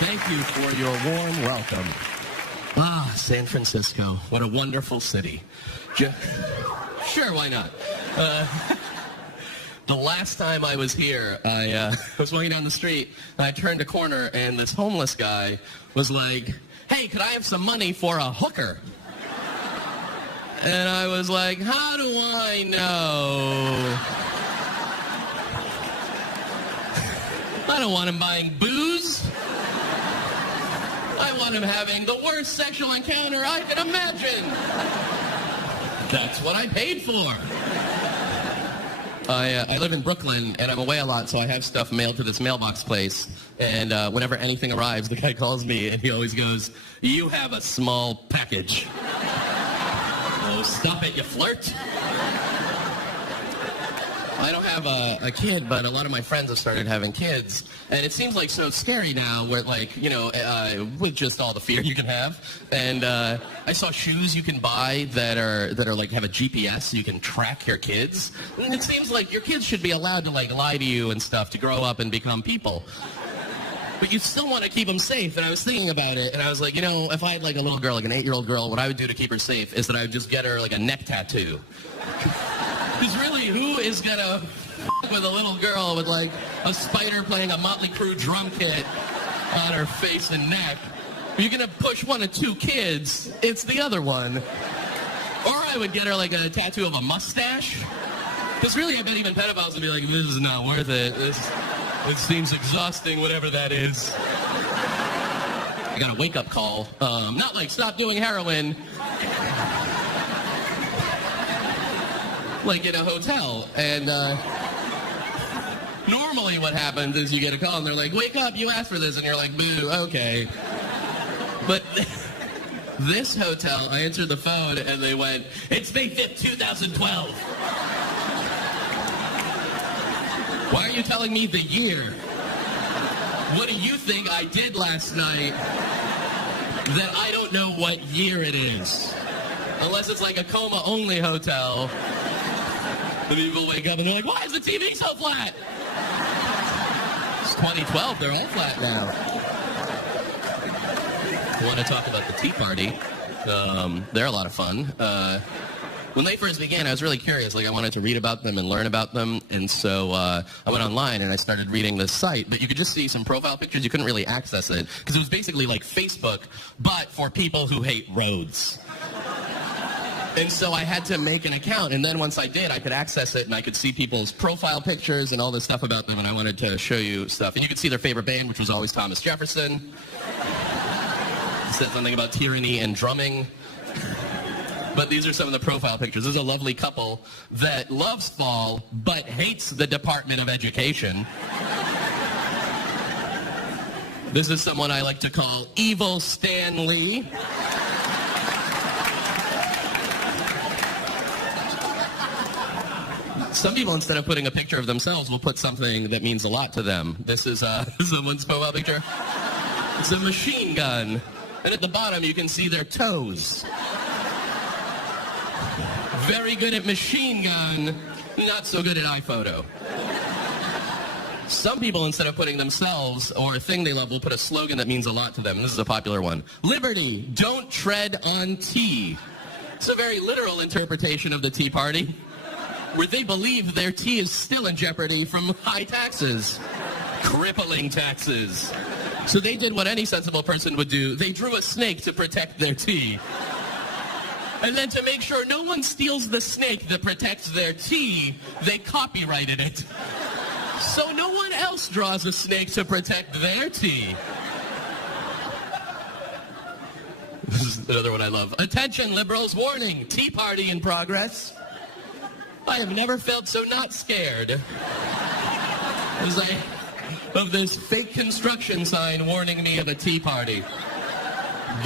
Thank you for your warm welcome. Ah, San Francisco. What a wonderful city. Sure, why not? The last time I was here, I was walking down the street, and I turned a corner, and this homeless guy was like, "Hey, could I have some money for a hooker?" And I was like, how do I know? I don't want him buying booze. I want him having the worst sexual encounter I can imagine. That's what I paid for. I live in Brooklyn, and I'm away a lot, so I have stuff mailed to this mailbox place. And whenever anything arrives, the guy calls me, and he always goes, "You have a small package." Oh, stop it, you flirt. I don't have a kid, but a lot of my friends have started having kids. And it seems like so scary now where, like, you know, with just all the fear you can have. And I saw shoes you can buy that are like have a GPS so you can track your kids. And it seems like your kids should be allowed to, like, lie to you and stuff to grow up and become people. But you still want to keep them safe. And I was thinking about it, and I was like, you know, if I had, like, a little girl, like an 8-year-old girl, what I would do to keep her safe is that I would just get her, like, a neck tattoo. Because really, who is going to with a little girl with, like, a spider playing a Motley Crue drum kit on her face and neck? If you're going to push one of two kids, it's the other one. Or I would get her, like, a tattoo of a mustache. Because really, I bet even pedophiles would be like, this is not worth it. It seems exhausting, whatever that is. I got a wake-up call. Not like, stop doing heroin. Like in a hotel. And normally what happens is you get a call and they're like, wake up, you asked for this. And you're like, boo, okay. But this hotel, I answered the phone and they went, it's May 5th, 2012. Why are you telling me the year? What do you think I did last night that I don't know what year it is? Unless it's like a coma-only hotel. The people wake up and they're like, why is the TV so flat? It's 2012, they're all flat now. I want to talk about the Tea Party. They're a lot of fun. When they first began, I was really curious. Like, I wanted to read about them and learn about them. And so I went online and I started reading this site. But you could just see some profile pictures. You couldn't really access it because it was basically like Facebook, but for people who hate roads. And so I had to make an account. And then once I did, I could access it and I could see people's profile pictures and all this stuff about them. And I wanted to show you stuff. And you could see their favorite band, which was always Thomas Jefferson. It said something about tyranny and drumming. But these are some of the profile pictures. There's a lovely couple that loves fall, but hates the Department of Education. This is someone I like to call Evil Stan Lee. Some people, instead of putting a picture of themselves, will put something that means a lot to them. This is someone's profile picture. It's a machine gun. And at the bottom, you can see their toes. Very good at machine gun, not so good at iPhoto. Some people, instead of putting themselves or a thing they love, will put a slogan that means a lot to them. This is a popular one. Liberty, don't tread on tea. It's a very literal interpretation of the Tea Party, where they believe their tea is still in jeopardy from high taxes, crippling taxes. So they did what any sensible person would do. They drew a snake to protect their tea. And then to make sure no one steals the snake that protects their tea, they copyrighted it. So no one else draws a snake to protect their tea. This is another one I love. Attention, liberals, warning, Tea Party in progress. I have never felt so not scared as I of this fake construction sign warning me of a tea party.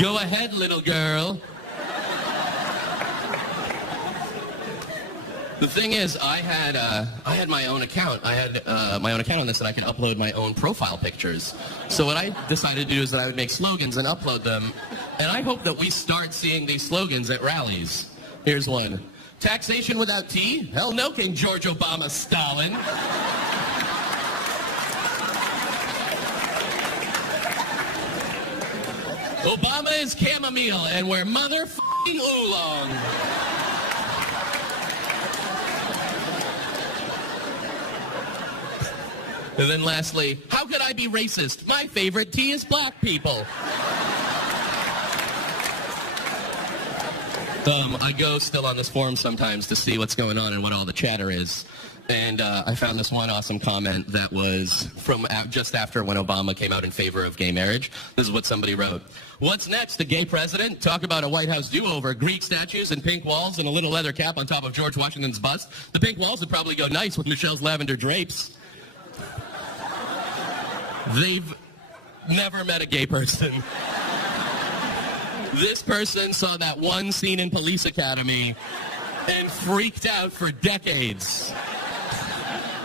Go ahead, little girl. The thing is, I had my own account. I had my own account on this, and I could upload my own profile pictures. So what I decided to do is that I would make slogans and upload them. And I hope that we start seeing these slogans at rallies. Here's one. Taxation without tea? Hell no, King George Obama Stalin. Obama is chamomile, and we're motherfucking oolong. And then lastly, how could I be racist? My favorite tea is black people. I go still on this forum sometimes to see what's going on and what all the chatter is. And I found this one awesome comment that was from just after when Obama came out in favor of gay marriage. This is what somebody wrote. What's next, a gay president? Talk about a White House do-over. Greek statues and pink walls and a little leather cap on top of George Washington's bust. The pink walls would probably go nice with Michelle's lavender drapes. They've never met a gay person. This person saw that one scene in Police Academy and freaked out for decades.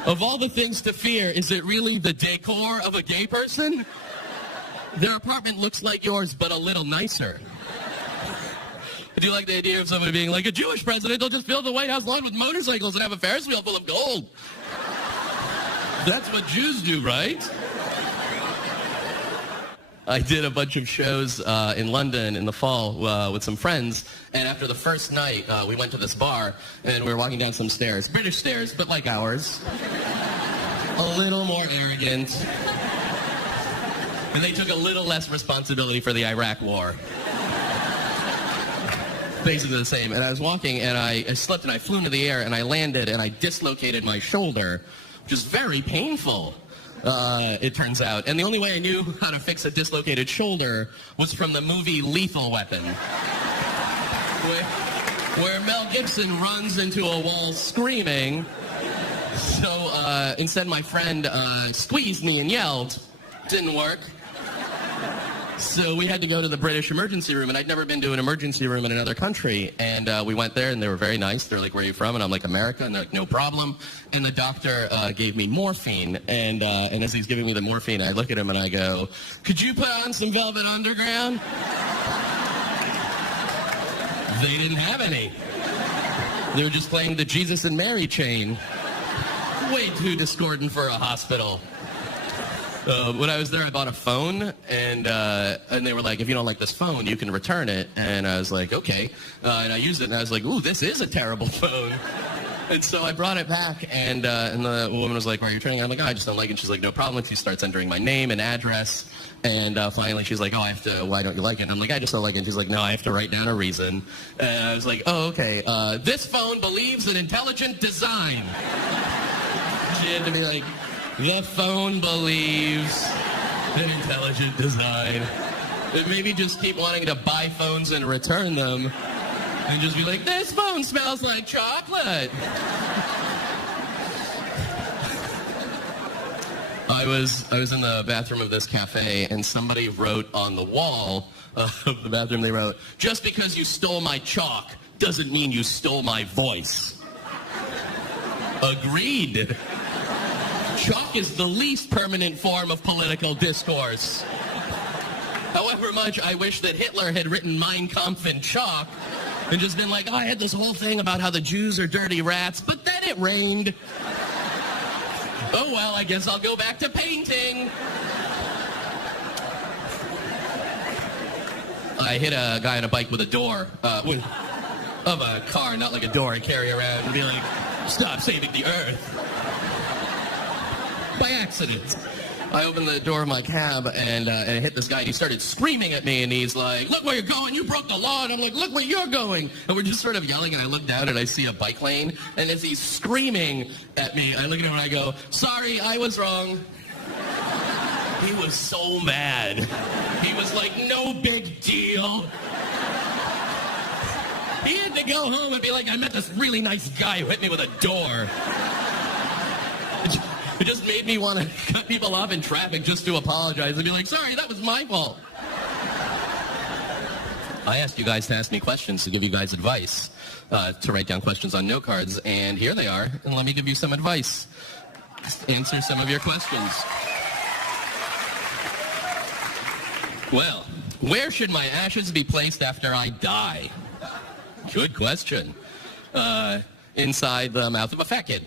Of all the things to fear, is it really the decor of a gay person? Their apartment looks like yours, but a little nicer. Do you like the idea of somebody being like, a Jewish president, they'll just fill the White House lawn with motorcycles and have a Ferris wheel full of gold? That's what Jews do, right? I did a bunch of shows in London in the fall with some friends, and after the first night, we went to this bar, and we were walking down some stairs. British stairs, but like ours. A little more arrogant. And they took a little less responsibility for the Iraq War. Basically the same. And I was walking, and I slipped, and I flew into the air, and I landed, and I dislocated my shoulder, which is very painful. It turns out. And the only way I knew how to fix a dislocated shoulder was from the movie Lethal Weapon, where Mel Gibson runs into a wall screaming. So instead my friend squeezed me and yelled. Didn't work. So we had to go to the British emergency room, and I'd never been to an emergency room in another country. And we went there, and they were very nice. They're like, where are you from? And I'm like, America. And they're like, no problem. And the doctor gave me morphine. And as he's giving me the morphine, I look at him and I go, could you put on some Velvet Underground? They didn't have any. They were just playing the Jesus and Mary chain. Way too discordant for a hospital. When I was there, I bought a phone, and they were like, if you don't like this phone, you can return it. And I was like, okay. And I used it, and I was like, ooh, this is a terrible phone. And so I brought it back, and the woman was like, why are you returning it? I'm like, oh, I just don't like it. She's like, no problem. She starts entering my name and address. And finally, she's like, oh, I have to, why don't you like it? And I'm like, I just don't like it. And she's like, no, I have to write down a reason. And I was like, oh, okay. This phone believes in intelligent design. She had to be like, the phone believes in intelligent design. And maybe just keep wanting to buy phones and return them. And just be like, this phone smells like chocolate. I was in the bathroom of this cafe, and somebody wrote on the wall of the bathroom, they wrote, just because you stole my chalk doesn't mean you stole my voice. Agreed. Chalk is the least permanent form of political discourse. However much I wish that Hitler had written Mein Kampf in chalk and just been like, oh, I had this whole thing about how the Jews are dirty rats, but then it rained. Oh, well, I guess I'll go back to painting. I hit a guy on a bike with a door of a car, not like a door I carry around, and be like, stop saving the earth. By accident. I opened the door of my cab and I hit this guy, and he started screaming at me, and he's like, look where you're going, you broke the law. And I'm like, look where you're going. And we're just sort of yelling, and I look down and I see a bike lane, and as he's screaming at me, I look at him and I go, sorry, I was wrong. He was so mad. He was like, no big deal. He had to go home and be like, I met this really nice guy who hit me with a door. It just made me want to cut people off in traffic just to apologize and be like, sorry, that was my fault. I asked you guys to ask me questions to give you guys advice, to write down questions on note cards, and here they are, and let me give you some advice. Just answer some of your questions. Well, where should my ashes be placed after I die? Good question. Inside the mouth of a fat kid.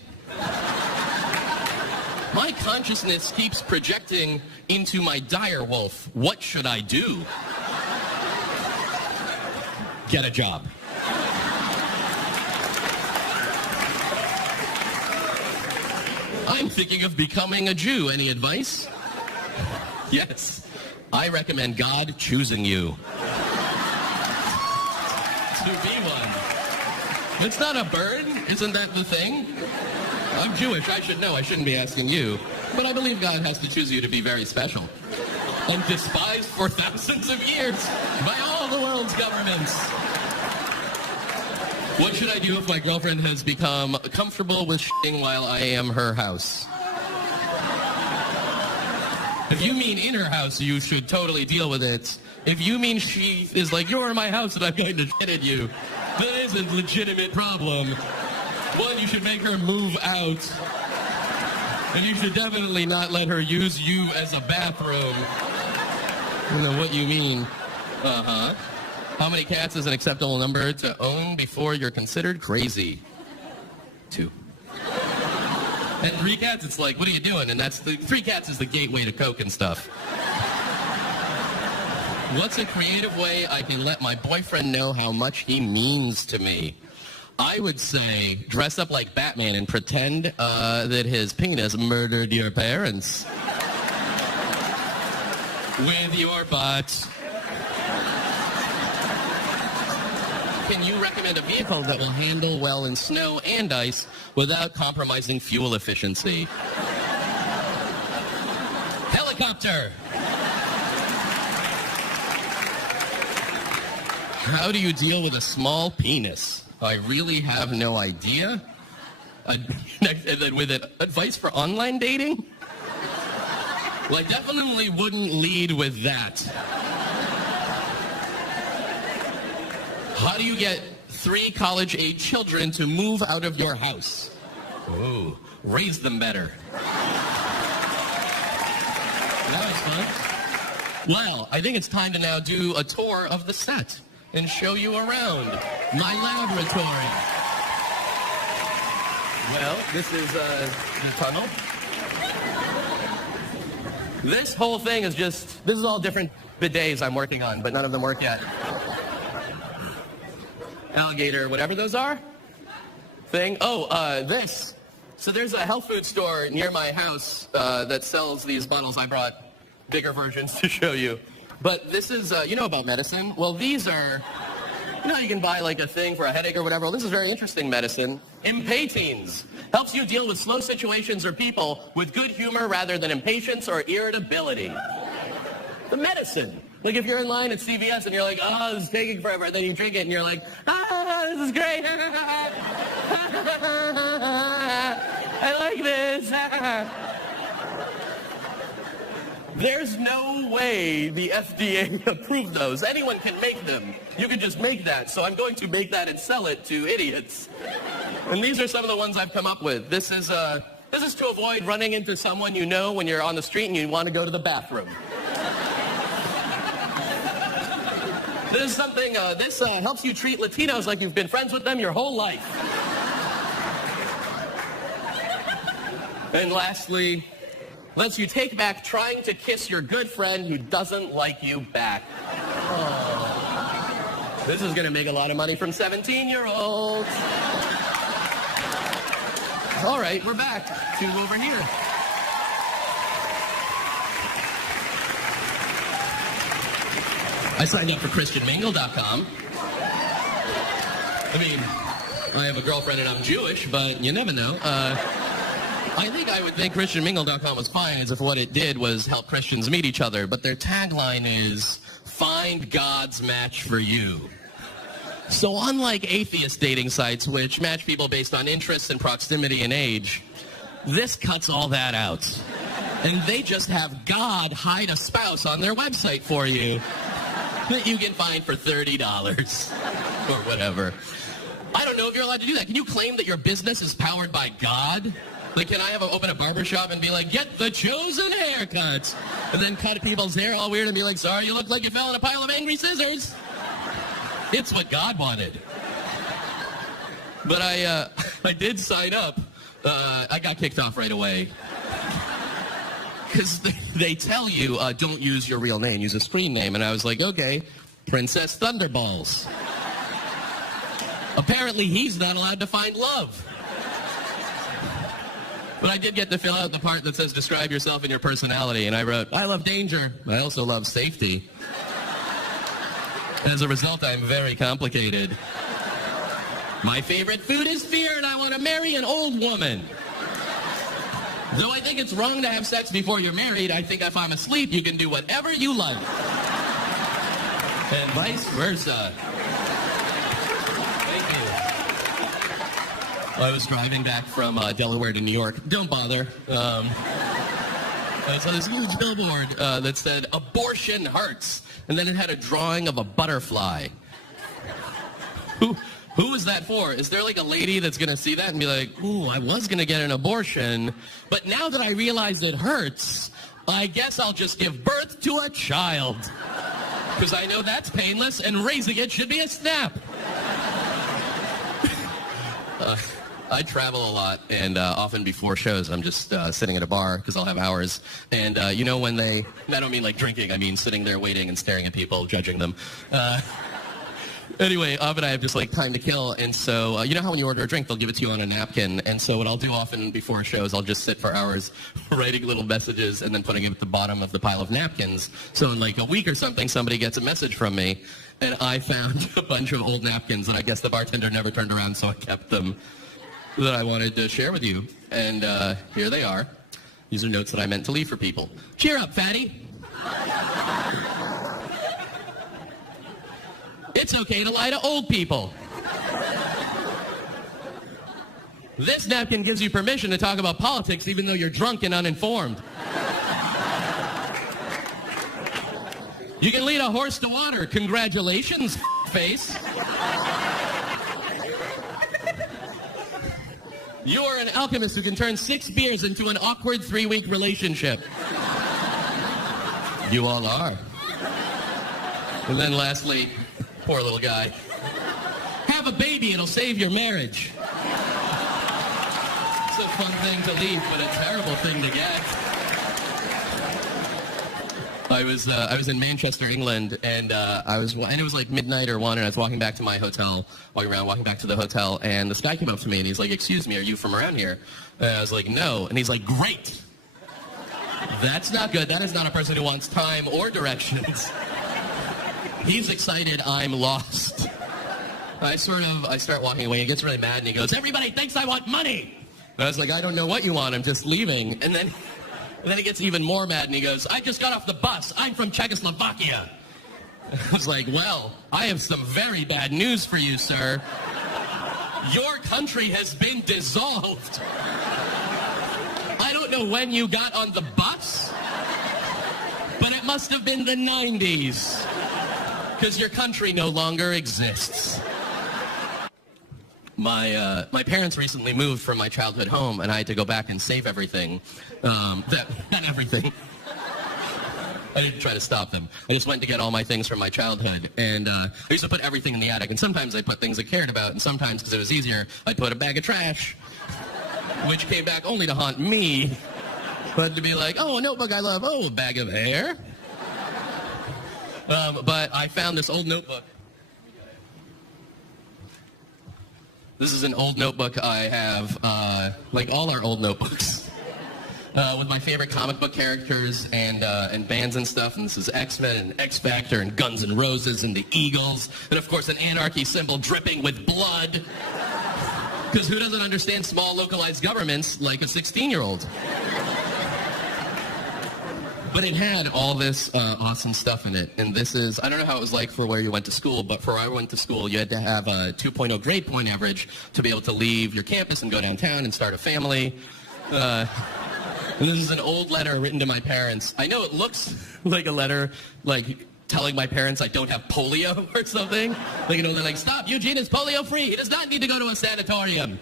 My consciousness keeps projecting into my dire wolf. What should I do? get a job. I'm thinking of becoming a Jew. Any advice? Yes. I recommend God choosing you to be one. It's not a burden. Isn't that the thing? I'm Jewish. I should know. I shouldn't be asking you. But I believe God has to choose you to be very special and despised for thousands of years by all the world's governments. What should I do if my girlfriend has become comfortable with shitting while I am her house? If you mean in her house, you should totally deal with it. If you mean she is like, you're in my house and I'm going to shit at you, that is a legitimate problem. One, you should make her move out. And you should definitely not let her use you as a bathroom. I don't know what you mean. Uh-huh. How many cats is an acceptable number to own before you're considered crazy? 2. And 3 cats, it's like, what are you doing? And 3 cats is the gateway to coke and stuff. What's a creative way I can let my boyfriend know how much he means to me? I would say dress up like Batman and pretend that his penis murdered your parents. With your butt. Can you recommend a vehicle that will handle well in snow and ice without compromising fuel efficiency? Helicopter. How do you deal with a small penis? I really have no idea. With advice for online dating? Well, I definitely wouldn't lead with that. How do you get 3 college-age children to move out of your house? Ooh, raise them better. That was fun. Well, I think it's time to now do a tour of the set and show you around my laboratory. Well, this is the tunnel. This whole thing is this is all different bidets I'm working on, but none of them work yet. Alligator, whatever those are. Thing. Oh, this. So there's a health food store near my house that sells these bottles. I brought bigger versions to show you. But this is, you know about medicine? Well, these are, you know, you can buy like a thing for a headache or whatever. Well, this is very interesting medicine. Impatiens. Helps you deal with slow situations or people with good humor rather than impatience or irritability. The medicine. Like if you're in line at CVS and you're like, oh, this is taking forever, then you drink it and you're like, this is great. I like this. There's no way the FDA approved those. Anyone can make them. You can just make that. So I'm going to make that and sell it to idiots. And these are some of the ones I've come up with. This is to avoid running into someone you know when you're on the street and you want to go to the bathroom. This is something, this helps you treat Latinos like you've been friends with them your whole life. And lastly, lets you take back trying to kiss your good friend who doesn't like you back. Oh. This is going to make a lot of money from 17-year-olds. All right, we're back to over here. I signed up for ChristianMingle.com. I mean, I have a girlfriend and I'm Jewish, but you never know. I think I would think ChristianMingle.com was fine as if what it did was help Christians meet each other, but their tagline is, find God's match for you. So unlike atheist dating sites, which match people based on interests and proximity and age, this cuts all that out. And they just have God hide a spouse on their website for you that you can find for $30 or whatever. I don't know if you're allowed to do that. Can you claim that your business is powered by God? Like, can I open a barbershop and be like, get the chosen haircut? And then cut people's hair all weird and be like, sorry, you look like you fell in a pile of angry scissors. It's what God wanted. But I did sign up. I got kicked off right away. Because they tell you, don't use your real name, use a screen name. And I was like, okay, Princess Thunderballs. Apparently, he's not allowed to find love. But I did get to fill out the part that says describe yourself and your personality, and I wrote, I love danger. I also love safety. As a result, I'm very complicated. My favorite food is fear, and I want to marry an old woman. Though I think it's wrong to have sex before you're married, I think if I'm asleep, you can do whatever you like. And vice versa. Thank you. I was driving back from Delaware to New York. Don't bother. I saw this huge billboard that said, abortion hurts. And then it had a drawing of a butterfly. Who is that for? Is there like a lady that's going to see that and be like, ooh, I was going to get an abortion, but now that I realize it hurts, I guess I'll just give birth to a child. Because I know that's painless and raising it should be a snap. I travel a lot, and often before shows, I'm just sitting at a bar, because I'll have hours. And you know when I don't mean like drinking, I mean sitting there waiting and staring at people, judging them. Anyway, often I have just like time to kill, and so you know how when you order a drink, they'll give it to you on a napkin, and so what I'll do often before a show is I'll just sit for hours writing little messages and then putting it at the bottom of the pile of napkins. So in like a week or something, somebody gets a message from me, and I found a bunch of old napkins, and I guess the bartender never turned around, so I kept them, that I wanted to share with you. And here they are. These are notes that I meant to leave for people. Cheer up, fatty. It's okay to lie to old people. This napkin gives you permission to talk about politics even though you're drunk and uninformed. You can lead a horse to water. Congratulations, face. You are an alchemist who can turn 6 beers into an awkward 3-week relationship. You all are. And then lastly, poor little guy. Have a baby, it'll save your marriage. It's a fun thing to leave, but a terrible thing to get. I was in Manchester, England, and it was like midnight or 1, and I was walking back to my hotel, walking back to the hotel, and this guy came up to me, and he's like, excuse me, are you from around here? And I was like, no. And he's like, great. That's not good. That is not a person who wants time or directions. He's excited, I'm lost. I start walking away, and he gets really mad, and he goes, everybody thinks I want money. And I was like, I don't know what you want, I'm just leaving. And then he gets even more mad, and he goes, I just got off the bus. I'm from Czechoslovakia. I was like, well, I have some very bad news for you, sir. Your country has been dissolved. I don't know when you got on the bus, but it must have been the 90s, because your country no longer exists. My parents recently moved from my childhood home, and I had to go back and save everything. Not everything. I didn't try to stop them. I just went to get all my things from my childhood, and I used to put everything in the attic, and sometimes I put things I cared about, and sometimes, because it was easier, I'd put a bag of trash, which came back only to haunt me, but to be like, oh, a notebook I love, oh, a bag of hair. But I found this old notebook. This is an old notebook I have, like all our old notebooks, with my favorite comic book characters and bands and stuff. And this is X-Men and X-Factor and Guns N' Roses and the Eagles. And, of course, an anarchy symbol dripping with blood. Because who doesn't understand small localized governments like a 16-year-old? But it had all this awesome stuff in it, and this is, I don't know how it was like for where you went to school, but for where I went to school, you had to have a 2.0 grade point average to be able to leave your campus and go downtown and start a family. And this is an old letter written to my parents. I know it looks like a letter, like, telling my parents I don't have polio or something. Like, you know, they're like, stop, Eugene is polio-free. He does not need to go to a sanatorium.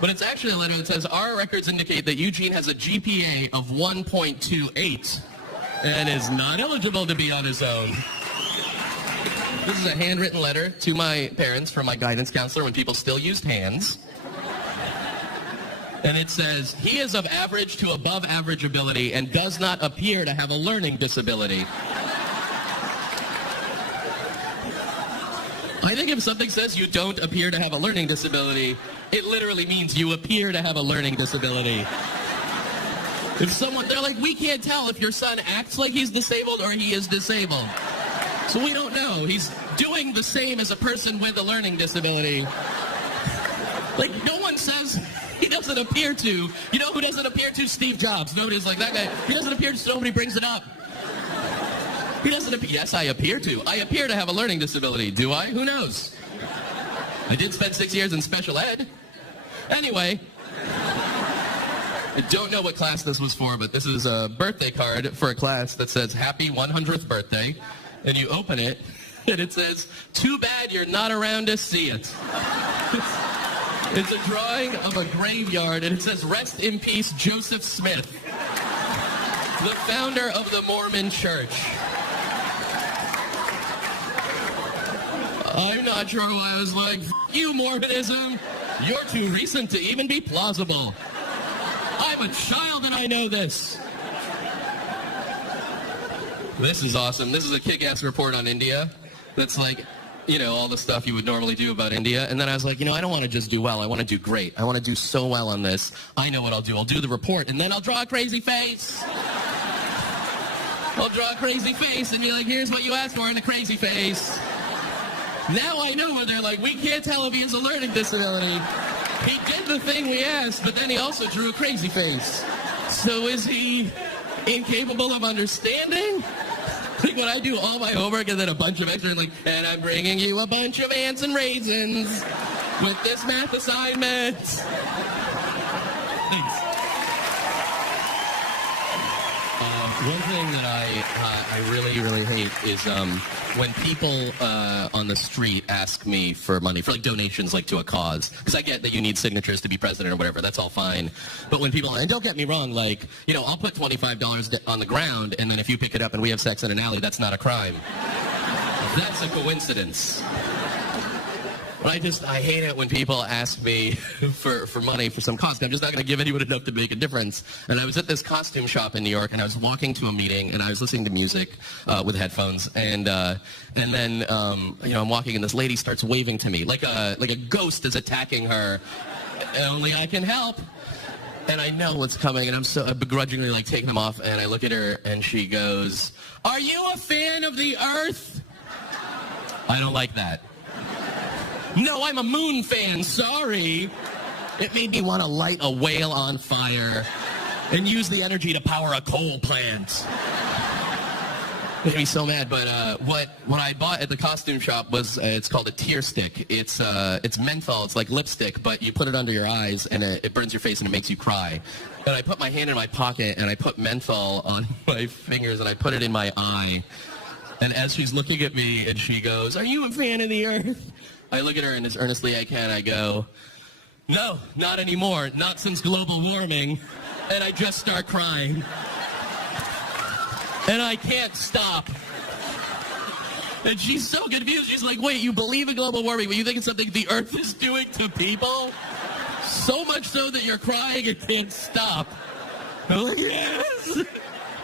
But it's actually a letter that says, our records indicate that Eugene has a GPA of 1.28 and is not eligible to be on his own. This is a handwritten letter to my parents from my guidance counselor when people still used hands. And it says, he is of average to above average ability and does not appear to have a learning disability. I think if something says you don't appear to have a learning disability, it literally means you appear to have a learning disability. If they're like, we can't tell if your son acts like he's disabled or he is disabled. So we don't know. He's doing the same as a person with a learning disability. Like, no one says he doesn't appear to. You know who doesn't appear to? Steve Jobs. Nobody's like, that guy. He doesn't appear to, so nobody brings it up. He doesn't appear. Yes, I appear to. I appear to have a learning disability. Do I? Who knows? I did spend 6 years in special ed. Anyway, I don't know what class this was for, but this is a birthday card for a class that says, Happy 100th birthday. And you open it, and it says, too bad you're not around to see it. It's a drawing of a graveyard, and it says, Rest in peace, Joseph Smith, the founder of the Mormon Church. I'm not sure why I was like, you Mormonism, you're too recent to even be plausible. I'm a child and I know this. This is awesome. This is a kick-ass report on India. That's like, you know, all the stuff you would normally do about India. And then I was like, you know, I don't want to just do well. I want to do great. I want to do so well on this. I know what I'll do. I'll do the report, and then I'll draw a crazy face. I'll draw a crazy face and be like, here's what you asked for in a crazy face. Now I know where they're like, we can't tell if he has a learning disability. He did the thing we asked, but then he also drew a crazy face. So is he incapable of understanding? Like when I do all my homework and then a bunch of extra, like, and I'm bringing you a bunch of ants and raisins with this math assignment. Thanks. One thing that I really, really hate is when people on the street ask me for money, for like donations, like to a cause. Because I get that you need signatures to be president or whatever, that's all fine. But when people, and don't get me wrong, like, you know, I'll put $25 on the ground, and then if you pick it up and we have sex in an alley, that's not a crime. That's a coincidence. But I hate it when people ask me for money for some cause. I'm just not going to give anyone enough to make a difference. And I was at this costume shop in New York, and I was walking to a meeting, and I was listening to music with headphones. And then, you know, I'm walking, and this lady starts waving to me like a ghost is attacking her. Only I can help. And I know what's coming, and I begrudgingly like take them off, and I look at her, and she goes, "Are you a fan of the Earth?" I don't like that. No, I'm a Moon fan, sorry. It made me want to light a whale on fire and use the energy to power a coal plant. It made me so mad, but what I bought at the costume shop was, it's called a tear stick. It's menthol, it's like lipstick, but you put it under your eyes and it burns your face and it makes you cry. And I put my hand in my pocket and I put menthol on my fingers and I put it in my eye. And as she's looking at me and she goes, "Are you a fan of the Earth?" I look at her and as earnestly I can, I go, "No, not anymore, not since global warming." And I just start crying. And I can't stop. And she's so confused. She's like, "Wait, you believe in global warming, but you think it's something the Earth is doing to people? So much so that you're crying and can't stop." I'm like, "Yes!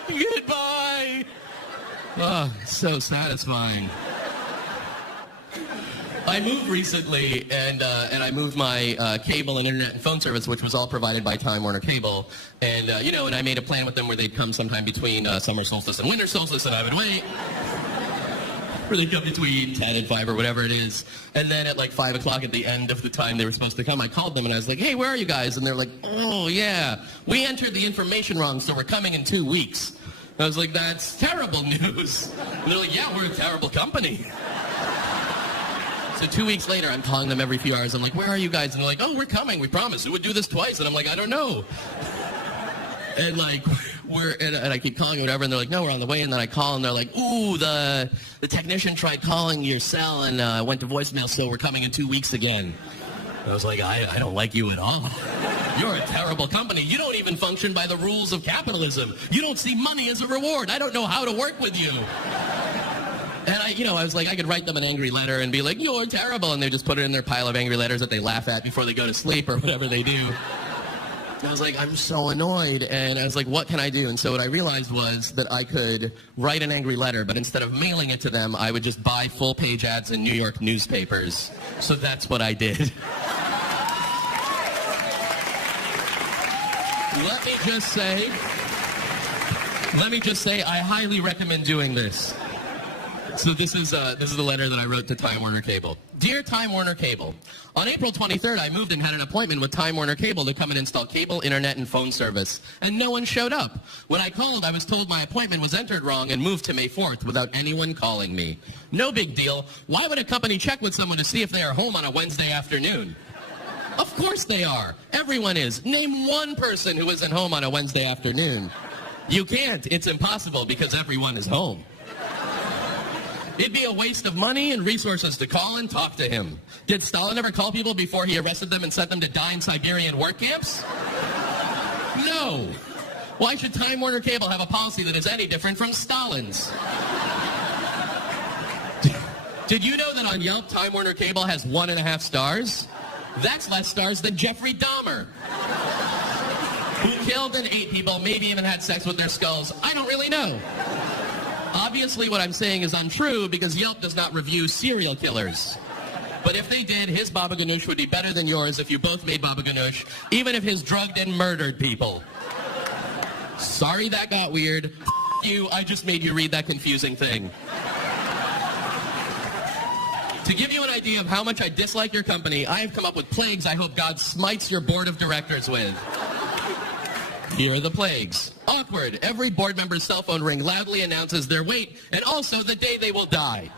Goodbye!" Oh, so satisfying. I moved recently, and I moved my cable and internet and phone service, which was all provided by Time Warner Cable. And, you know, and I made a plan with them where they'd come sometime between summer solstice and winter solstice, and I would wait. Or they'd come between 10 and 5 or whatever it is. And then at like 5 o'clock at the end of the time they were supposed to come, I called them and I was like, "Hey, where are you guys?" And they're like, "Oh, yeah, we entered the information wrong, so we're coming in 2 weeks." I was like, "That's terrible news." And they're like, "Yeah, we're a terrible company." So 2 weeks later, I'm calling them every few hours. I'm like, "Where are you guys?" And they're like, "Oh, we're coming. We promise. We would do this twice." And I'm like, "I don't know." And like, and I keep calling or whatever, and they're like, "No, we're on the way." And then I call, and they're like, "Ooh, the technician tried calling your cell and went to voicemail, so we're coming in 2 weeks again." And I was like, I don't like you at all. You're a terrible company. You don't even function by the rules of capitalism. You don't see money as a reward. I don't know how to work with you. And I was like, I could write them an angry letter and be like, "You're terrible," and they just put it in their pile of angry letters that they laugh at before they go to sleep or whatever they do. And I was like, I'm so annoyed. And I was like, what can I do? And so what I realized was that I could write an angry letter, but instead of mailing it to them, I would just buy full-page ads in New York newspapers. So that's what I did. Let me just say, I highly recommend doing this. So this is the letter that I wrote to Time Warner Cable. Dear Time Warner Cable, on April 23rd, I moved and had an appointment with Time Warner Cable to come and install cable, internet, and phone service, and no one showed up. When I called, I was told my appointment was entered wrong and moved to May 4th without anyone calling me. No big deal. Why would a company check with someone to see if they are home on a Wednesday afternoon? Of course they are. Everyone is. Name one person who isn't home on a Wednesday afternoon. You can't. It's impossible because everyone is home. It'd be a waste of money and resources to call and talk to him. Did Stalin ever call people before he arrested them and sent them to die in Siberian work camps? No. Why should Time Warner Cable have a policy that is any different from Stalin's? Did you know that on Yelp, Time Warner Cable has 1.5 stars? That's less stars than Jeffrey Dahmer, who killed and ate people, maybe even had sex with their skulls. I don't really know. Obviously, what I'm saying is untrue because Yelp does not review serial killers. But if they did, his Baba Ganoush would be better than yours if you both made Baba Ganoush, even if his drugged and murdered people. Sorry that got weird. You, I just made you read that confusing thing. To give you an idea of how much I dislike your company, I have come up with plagues I hope God smites your board of directors with. Here are the plagues. Awkward. Every board member's cell phone ring loudly announces their weight and also the day they will die.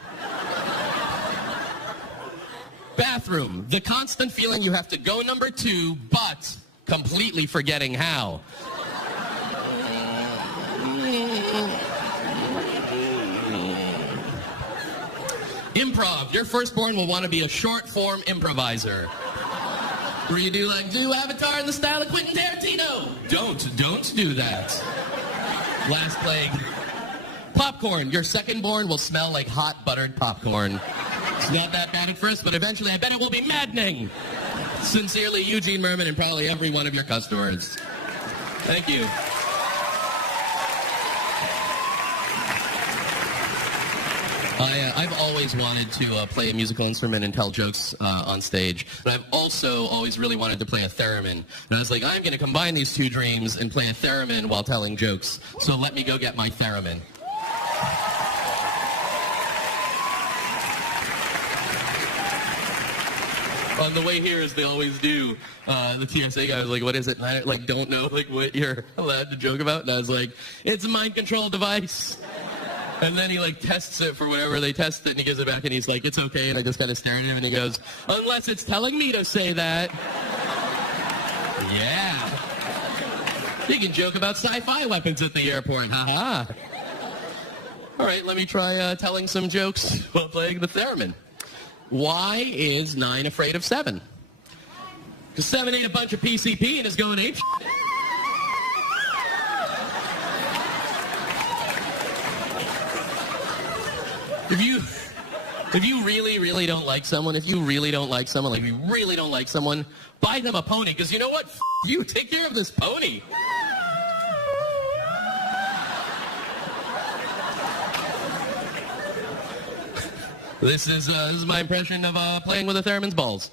Bathroom. The constant feeling you have to go number 2, but completely forgetting how. Improv. Your firstborn will want to be a short-form improviser. Where you do Avatar in the style of Quentin Tarantino. Don't do that. Last plague. Popcorn. Your second-born will smell like hot buttered popcorn. It's not that bad at first, but eventually I bet it will be maddening. Sincerely, Eugene Mirman and probably every one of your customers. Thank you. I've always wanted to play a musical instrument and tell jokes on stage, but I've also always really wanted to play a theremin. And I was like, I'm going to combine these two dreams and play a theremin while telling jokes. So let me go get my theremin. On the way here, as they always do, the TSA guy was like, what is it? And I don't know what you're allowed to joke about. And I was like, it's a mind control device. And then he tests it for whatever they test it, and he gives it back, and he's like, it's okay. And I just kind of stare at him, and he goes, unless it's telling me to say that. Yeah. You can joke about sci-fi weapons at the airport. Ha-ha. All right, let me try telling some jokes while playing the theremin. Why is 9 afraid of 7? Because 7 ate a bunch of PCP and is going ape. If you really, really don't like someone, buy them a pony, because you know what? You take care of this pony. This is my impression of playing with a theremin's balls.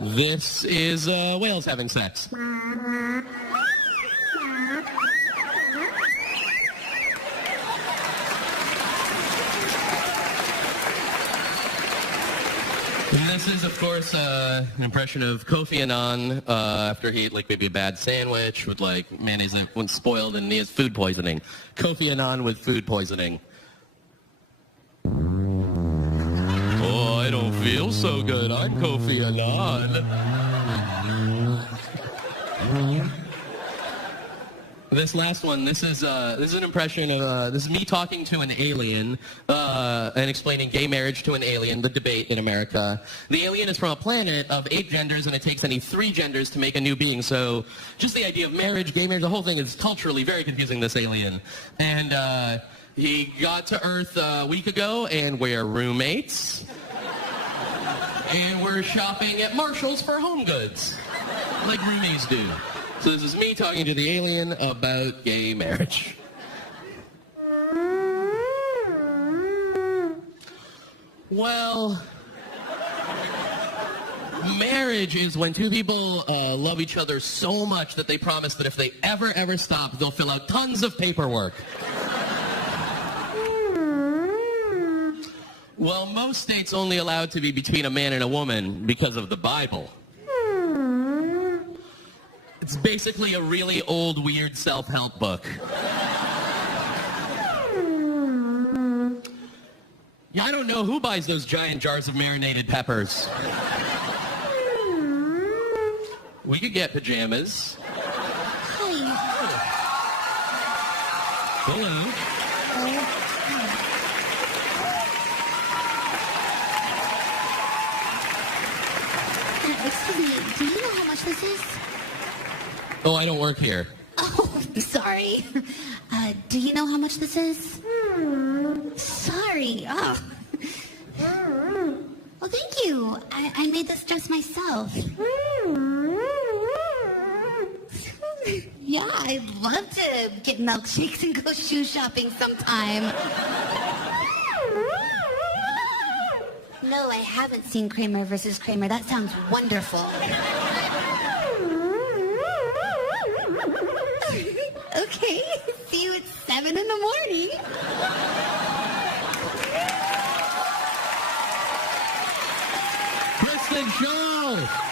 This is whales having sex. And this is, of course, an impression of Kofi Annan after he ate, maybe a bad sandwich with, mayonnaise that went spoiled, and he has food poisoning. Kofi Annan with food poisoning. Oh, I don't feel so good. I'm Kofi Annan. This last one, this is an impression of, this is me talking to an alien and explaining gay marriage to an alien, the debate in America. The alien is from a planet of 8 genders, and it takes any 3 genders to make a new being. So just the idea of marriage, gay marriage, the whole thing is culturally very confusing, this alien. And he got to Earth a week ago, and we're roommates. and we're shopping at Marshall's for home goods, like roomies do. So this is me talking to the alien about gay marriage. Well, marriage is when two people love each other so much that they promise that if they ever stop, they'll fill out tons of paperwork. Well, most states only allow it to be between a man and a woman because of the Bible. It's basically a really old, weird self-help book. Yeah, I don't know who buys those giant jars of marinated peppers. We could get pajamas. Hi. Hello. Excuse me, do you know how much this is? Oh, I don't work here. Oh, sorry. Do you know how much this is? Sorry. Oh. Well, thank you. I made this dress myself. Yeah, I'd love to get milkshakes and go shoe shopping sometime. No, I haven't seen Kramer versus Kramer. That sounds wonderful. Okay, see you at 7 in the morning. Kristen Shaw!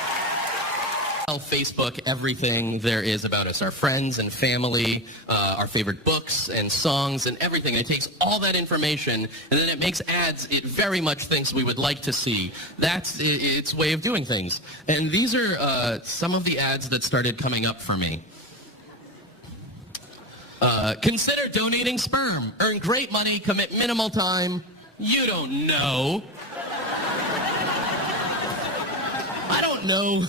Facebook, everything there is about us, our friends and family, our favorite books and songs and everything. It takes all that information and then it makes ads it very much thinks we would like to see. That's its way of doing things. And these are some of the ads that started coming up for me. Consider donating sperm. Earn great money, commit minimal time. You don't know. I don't know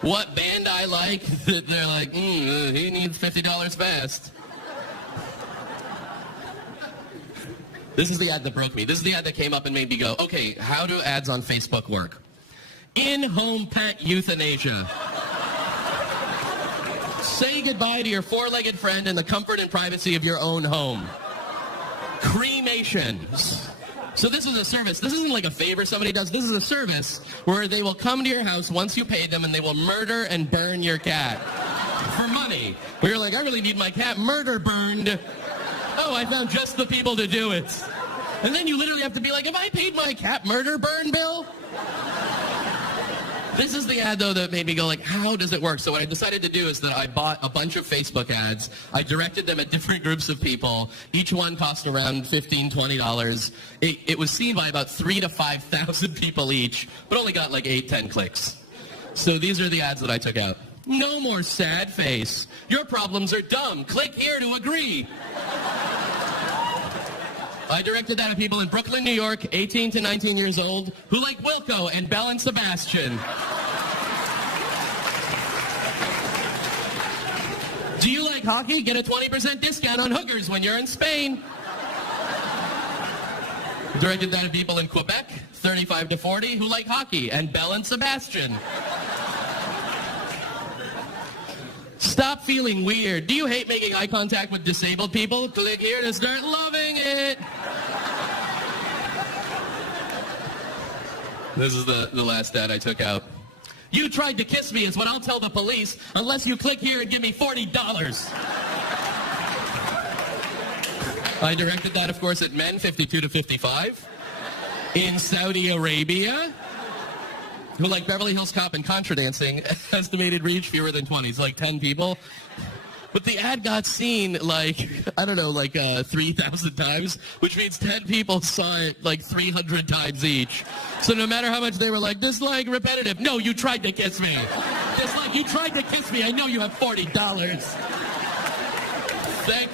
what band I like that they're like, he needs $50 fast. This is the ad that broke me. This is the ad that came up and made me go, okay, how do ads on Facebook work? In-home pet euthanasia. Say goodbye to your four-legged friend in the comfort and privacy of your own home. Cremations. So this is a service. This isn't like a favor somebody does. This is a service where they will come to your house once you pay them and they will murder and burn your cat for money. Where you're like, I really need my cat murder burned. Oh, I found just the people to do it. And then you literally have to be like, have I paid my cat murder burn bill? This is the ad, though, that made me go, like, how does it work? So what I decided to do is that I bought a bunch of Facebook ads. I directed them at different groups of people. Each one cost around $15, $20. It was seen by about 3,000 to 5,000 people each, but only got like 8, 10 clicks. So these are the ads that I took out. No more sad face. Your problems are dumb. Click here to agree. I directed that at people in Brooklyn, New York, 18 to 19 years old, who like Wilco and Belle and Sebastian. Do you like hockey? Get a 20% discount on hookers when you're in Spain. Directed that at people in Quebec, 35 to 40, who like hockey and Belle and Sebastian. Stop feeling weird. Do you hate making eye contact with disabled people? Click here to start loving it. This is the last ad I took out. You tried to kiss me is what I'll tell the police unless you click here and give me $40. I directed that, of course, at men 52 to 55 in Saudi Arabia, who like Beverly Hills Cop and Contra dancing, estimated reach fewer than 20. It's like 10 people. But the ad got seen like, I don't know, like 3,000 times, which means 10 people saw it like 300 times each. So no matter how much they were like, dislike, repetitive. No, you tried to kiss me. Dislike, you tried to kiss me. I know you have $40. Thank